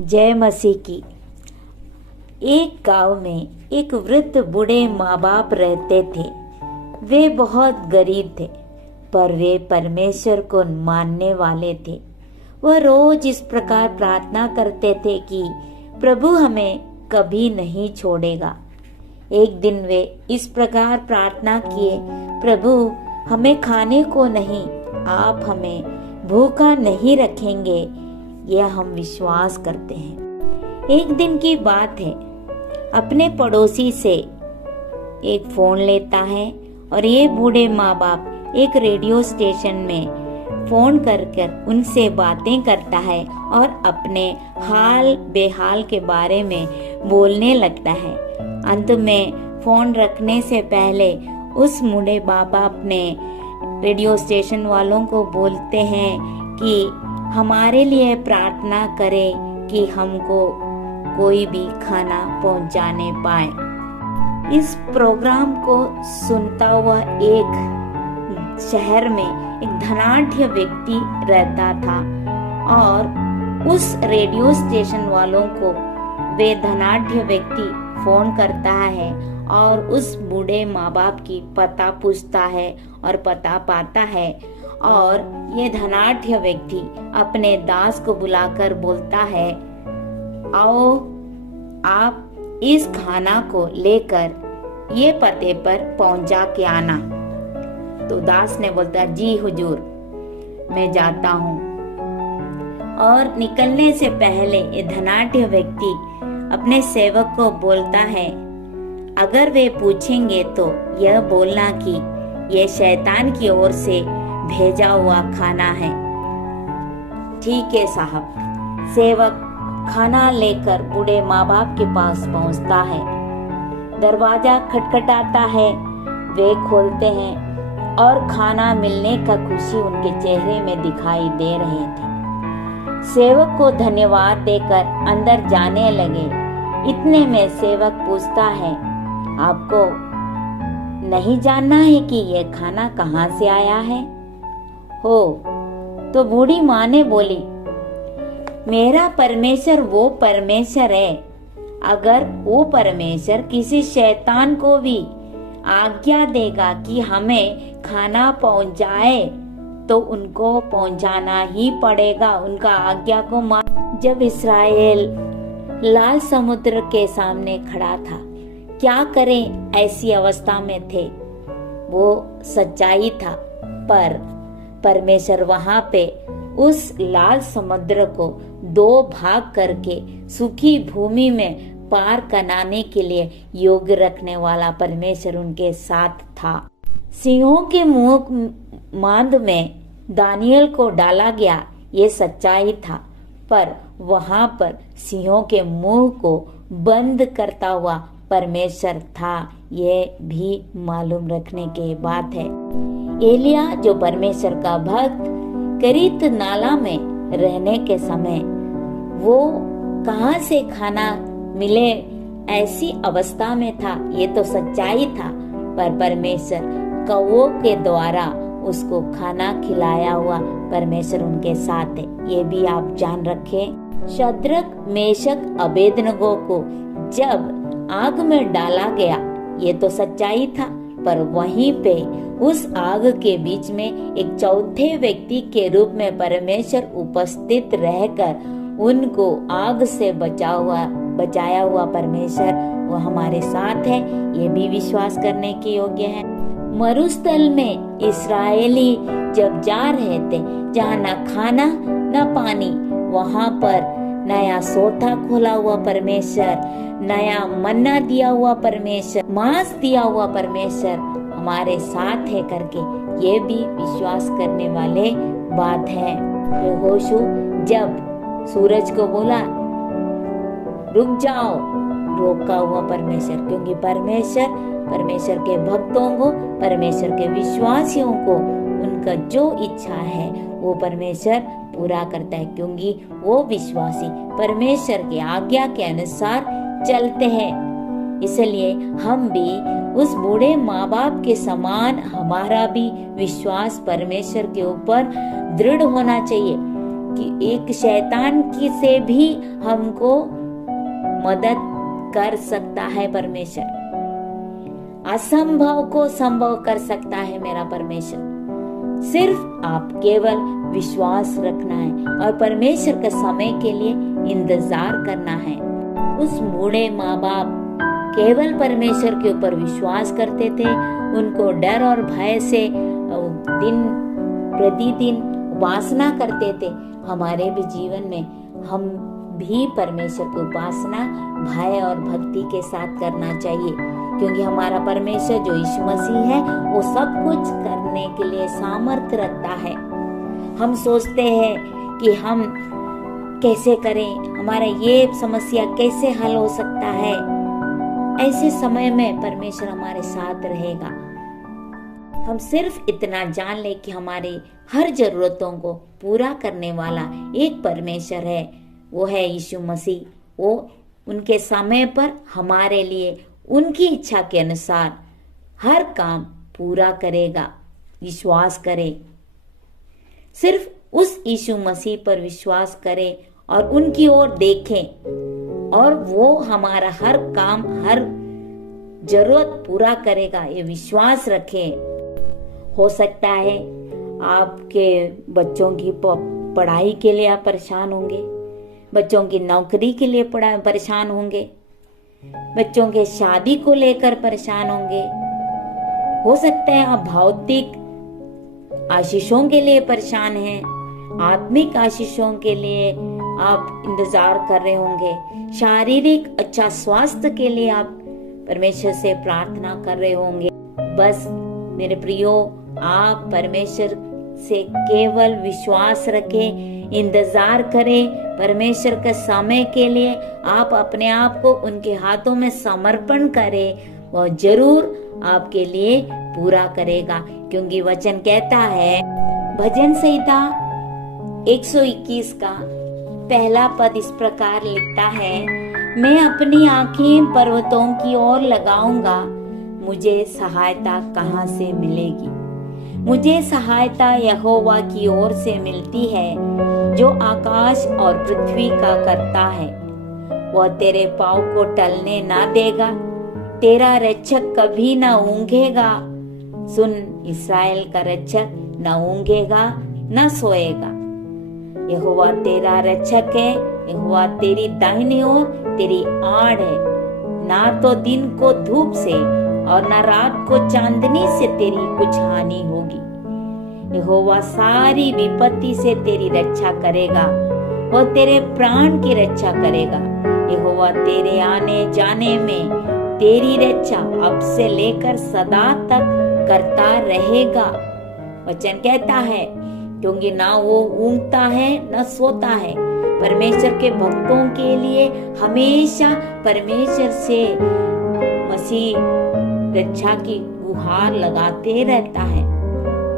जय मसीह की। एक गांव में एक वृद्ध बूढ़े माँ बाप रहते थे। वे बहुत गरीब थे, पर वे परमेश्वर को मानने वाले थे। वह रोज इस प्रकार प्रार्थना करते थे कि प्रभु हमें कभी नहीं छोड़ेगा। एक दिन वे इस प्रकार प्रार्थना किए, प्रभु हमें खाने को नहीं, आप हमें भूखा नहीं रखेंगे, यह हम विश्वास करते हैं। एक दिन की बात है, अपने पड़ोसी से एक फोन लेता है और ये बूढ़े माँ बाप एक रेडियो स्टेशन में फोन कर उनसे बातें करता है और अपने हाल बेहाल के बारे में बोलने लगता है। अंत में फोन रखने से पहले उस बूढ़े माँ बाप ने रेडियो स्टेशन वालों को बोलते हैं कि हमारे लिए प्रार्थना करें कि हमको कोई भी खाना पहुंचाने पाए। इस प्रोग्राम को सुनता हुआ एक शहर में एक धनाढ्य व्यक्ति रहता था और उस रेडियो स्टेशन वालों को वे धनाढ्य व्यक्ति फोन करता है और उस बूढ़े माँ बाप की पता पूछता है और पता पाता है। और ये धनाढ्य व्यक्ति अपने दास को बुलाकर बोलता है, आओ आप इस खाना को लेकर ये पते पर पहुंचा के आना। तो दास ने बोलता, जी हुजूर, मैं जाता हूँ। और निकलने से पहले ये धनाढ्य व्यक्ति अपने सेवक को बोलता है, अगर वे पूछेंगे तो यह बोलना कि यह शैतान की ओर से भेजा हुआ खाना है। ठीक है साहब। सेवक खाना लेकर बूढ़े माँ बाप के पास पहुँचता है। दरवाजा खटखटाता है, वे खोलते हैं और खाना मिलने का खुशी उनके चेहरे में दिखाई दे रहे थे। सेवक को धन्यवाद देकर अंदर जाने लगे। इतने में सेवक पूछता है, आपको नहीं जानना है कि यह खाना कहाँ से आया है? हो तो बूढ़ी माँ ने बोली, मेरा परमेश्वर वो परमेश्वर है। अगर वो परमेश्वर किसी शैतान को भी आज्ञा देगा कि हमें खाना पहुंचाए तो उनको पहुंचाना ही पड़ेगा, उनका आज्ञा को मान। जब इस्राएल लाल समुद्र के सामने खड़ा था, क्या करें ऐसी अवस्था में थे, वो सच्चाई था। पर परमेश्वर वहां पे उस लाल समुद्र को दो भाग करके सूखी भूमि में पार कराने के लिए योग्य रखने वाला परमेश्वर उनके साथ था। सिंहों के मुंह मांद में दानियल को डाला गया, ये सच्चाई था। पर वहां पर सिंहों के मुंह को बंद करता हुआ परमेश्वर था, ये भी मालूम रखने की बात है। एलिया जो परमेश्वर का भक्त करीत नाला में रहने के समय वो कहां से खाना मिले ऐसी अवस्था में था, ये तो सच्चाई था। पर परमेश्वर कौवों के द्वारा उसको खाना खिलाया हुआ परमेश्वर उनके साथ है, ये भी आप जान रखें। शद्रक मेशक अबेदनगो को जब आग में डाला गया, ये तो सच्चाई था। पर वहीं पे उस आग के बीच में एक चौथे व्यक्ति के रूप में परमेश्वर उपस्थित रहकर उनको आग से बचाया हुआ परमेश्वर वो हमारे साथ है, ये भी विश्वास करने के योग्य है। मरुस्थल में इस्राएली जब जा रहे थे, जहाँ न खाना न पानी, वहां पर नया सोता खोला हुआ परमेश्वर, नया मन्ना दिया हुआ परमेश्वर, मांस दिया हुआ परमेश्वर हमारे साथ है करके ये भी विश्वास करने वाले बात है। यहोशू जब सूरज को बोला रुक जाओ, रोका हुआ परमेश्वर, क्योंकि परमेश्वर के भक्तों को, परमेश्वर के विश्वासियों को उनका जो इच्छा है वो परमेश्वर पूरा करता है, क्योंकि वो विश्वासी परमेश्वर की आज्ञा के अनुसार चलते हैं। इसलिए हम भी उस बूढ़े माँ बाप के समान हमारा भी विश्वास परमेश्वर के ऊपर दृढ़ होना चाहिए। कि एक शैतान की से भी हमको मदद कर सकता है परमेश्वर। असंभव को संभव कर सकता है मेरा परमेश्वर। सिर्फ आप केवल विश्वास रखना है और परमेश्वर के समय के लिए इंतजार करना है। उस बूढ़े माँ बाप केवल परमेश्वर के ऊपर विश्वास करते थे। उनको डर और भय से दिन प्रतिदिन उपासना करते थे। हमारे भी जीवन में हम भी परमेश्वर की उपासना भय और भक्ति के साथ करना चाहिए, क्योंकि हमारा परमेश्वर जो यीशु मसीह है वो सब कुछ करने के लिए सामर्थ्य रखता है। हम सोचते हैं कि हम कैसे करें, हमारा ये समस्या कैसे हल हो सकता है। ऐसे समय में परमेश्वर हमारे साथ रहेगा। हम सिर्फ इतना जान ले कि हमारी हर जरूरतों को पूरा करने वाला एक परमेश्वर है, वो है यीशु मसीह। वो उनके समय पर हमारे लिए उनकी इच्छा के अनुसार हर काम पूरा करेगा। विश्वास करें, सिर्फ उस यीशु मसीह पर विश्वास करें और उनकी ओर देखें और वो हमारा हर काम हर जरूरत पूरा करेगा, ये विश्वास रखें। हो सकता है आपके बच्चों की पढ़ाई के लिए आप परेशान होंगे, बच्चों की नौकरी के लिए परेशान होंगे, बच्चों के शादी को लेकर परेशान होंगे। हो सकता है आप भौतिक आशीषों के लिए परेशान हैं, आत्मिक आशीषों के लिए आप इंतजार कर रहे होंगे, शारीरिक अच्छा स्वास्थ्य के लिए आप परमेश्वर से प्रार्थना कर रहे होंगे। बस मेरे प्रियो, आप परमेश्वर से केवल विश्वास रखें, इंतजार करें परमेश्वर के समय के लिए। आप अपने आप को उनके हाथों में समर्पण करें, वह जरूर आपके लिए पूरा करेगा। क्योंकि वचन कहता है, भजन संहिता 121 का पहला पद इस प्रकार लिखता है, मैं अपनी आंखें पर्वतों की ओर लगाऊंगा, मुझे सहायता कहाँ से मिलेगी। मुझे सहायता यहोवा की ओर से मिलती है, जो आकाश और पृथ्वी का करता है। वह तेरे पाँव को टलने ना देगा, तेरा रक्षक कभी न ऊँघेगा। सुन, इस्राएल का रक्षक न ऊँघेगा न सोएगा। यहोवा तेरा रक्षक है, यहोवा तेरी दाहिनी ओर तेरी आड़ है। ना तो दिन को धूप से और न रात को चांदनी से तेरी कुछ हानि होगी। यहोवा सारी विपत्ति से तेरी रक्षा करेगा, वह तेरे प्राण की रक्षा करेगा। यहोवा तेरे आने जाने में तेरी रक्षा अब से लेकर सदा तक करता रहेगा। वचन कहता है, क्योंकि ना वो ऊँघता है न सोता है। परमेश्वर के भक्तों के लिए हमेशा परमेश्वर से मसीह रक्षा की गुहार लगाते रहता है।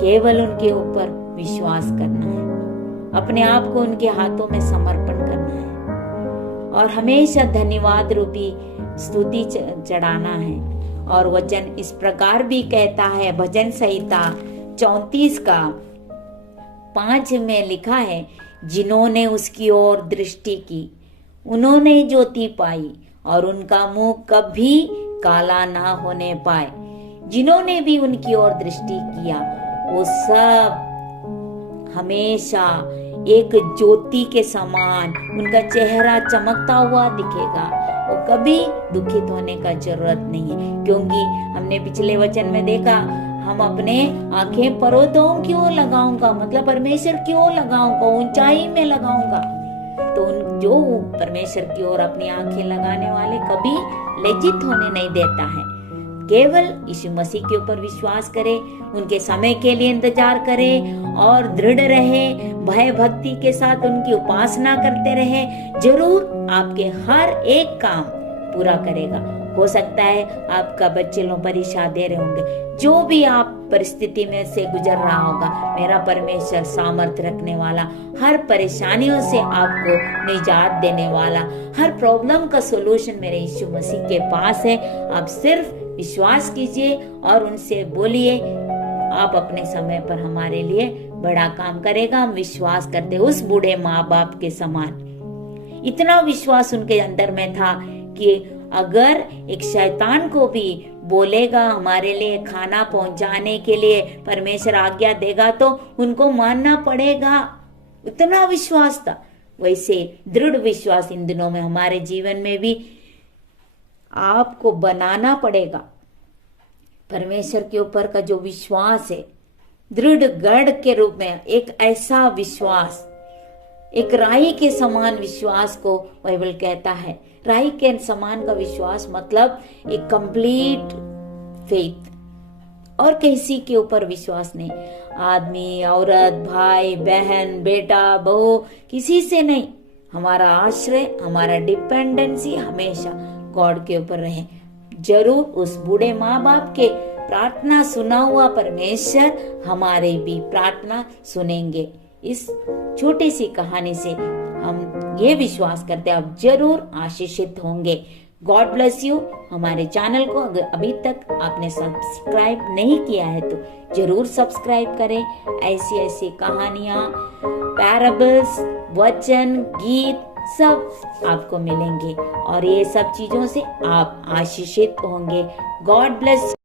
केवल उनके ऊपर विश्वास करना है, अपने आप को उनके हाथों में समर्पण करना है और हमेशा धन्यवाद रूपी स्तुति चढ़ाना है। और वचन इस प्रकार भी कहता है, भजन संहिता 34 का 5 में लिखा है, जिन्होंने उसकी ओर दृष्टि की उन्होंने ज्योति पाई और उनका मुंह कभी काला ना होने पाए। जिन्होंने भी उनकी ओर दृष्टि किया वो सब हमेशा एक ज्योति के समान उनका चेहरा चमकता हुआ दिखेगा। वो कभी दुखित होने का जरूरत नहीं है, क्योंकि हमने पिछले वचन में देखा, हम अपने आंखें पर्वतों की ओर लगाऊंगा, मतलब परमेश्वर की ओर लगाऊंगा, ऊंचाई में लगाऊंगा। तो जो परमेश्वर की ओर अपनी आंखें लगाने वाले कभी लज्जित होने नहीं देता है। केवल यीशु मसीह के ऊपर विश्वास करें, उनके समय के लिए इंतजार करें और दृढ़ रहे, भय भक्ति के साथ उनकी उपासना करते रहे। जरूर आपके हर एक काम पूरा करेगा। हो सकता है आपका बच्चे लोग परीक्षा दे रहे होंगे, जो भी आप परिस्थिति में से गुजर रहा होगा, मेरा परमेश्वर सामर्थ्य रखने वाला, हर परेशानियों से आपको निजात देने वाला, हर प्रॉब्लम का सोल्यूशन मेरे यीशु मसीह के पास है। आप सिर्फ विश्वास कीजिए और उनसे बोलिए, आप अपने समय पर हमारे लिए बड़ा काम करेगा, हम विश्वास करते उस बूढ़े माँ बाप के समान। इतना विश्वास उनके अंदर में था कि अगर एक शैतान को भी बोलेगा हमारे लिए खाना पहुंचाने के लिए परमेश्वर आज्ञा देगा तो उनको मानना पड़ेगा, इतना विश्वास था। वैसे दृढ़ विश्वास इन दिनों में हमारे जीवन में भी आपको बनाना पड़ेगा। परमेश्वर के ऊपर का जो विश्वास है, दृढ़ गढ़ के रूप में एक ऐसा विश्वास, एक राई के समान विश्वास को बाइबल कहता है। राई के समान का विश्वास मतलब एक कंप्लीट फेथ, और किसी के ऊपर विश्वास नहीं। आदमी, औरत, भाई, बहन, बेटा, बहू, किसी से नहीं। हमारा आश्रय, हमारा डिपेंडेंसी हमेशा गॉड के ऊपर रहे। जरूर उस बूढ़े माँ बाप के प्रार्थना सुना हुआ परमेश्वर हमारे भी प्रार्थना सुनेंगे। इस छोटी सी कहानी से हम ये विश्वास करते हैं आप जरूर आशीषित होंगे। God bless you. हमारे चैनल को अगर अभी तक आपने सब्सक्राइब नहीं किया है तो जरूर सब्सक्राइब करें। ऐसी ऐसी कहानियां, पैराबल्स, वचन, गीत सब आपको मिलेंगे और ये सब चीजों से आप आशीषित होंगे। God bless.